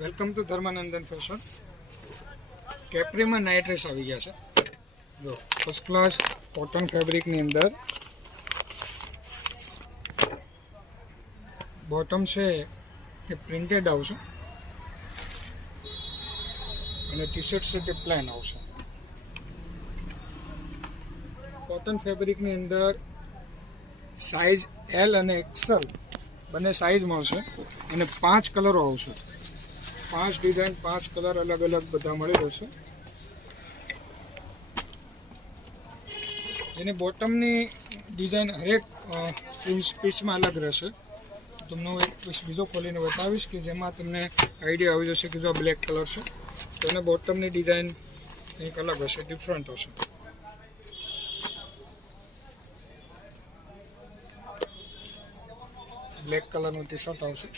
Welcome to Dharmanandan Fashion. કેપ્રીમાં night dress આવી ગયા છે. જો ફર્સ્ટ ક્લાસ કોટન ફેબ્રિકની અંદર બોટમ છે તે પ્રિન્ટેડ આવશે અને ટી શર્ટ છે તે પ્લેન આવશે. કોટન ફેબ્રિકની અંદર સાઇઝ એલ અને એક્સેલ બંને સાઇઝ મળશે અને 5 કલરો આવશે. 5 ડિઝાઇન 5 કલર અલગ અલગ બધા મળી રહેશે. જેની બોટમની ડિઝાઇન હરેક પીસમાં અલગ રહેશે. તમને હું એક પીસ બીજો ખોલીને બતાવીશ કે જેમાં તમને આઈડિયા આવી જશે કે જો બ્લેક કલર છે તો એને બોટમની ડિઝાઇન કંઈક અલગ હશે, ડિફરન્ટ હશે. બ્લેક કલરનું ટી શર્ટ આવશે.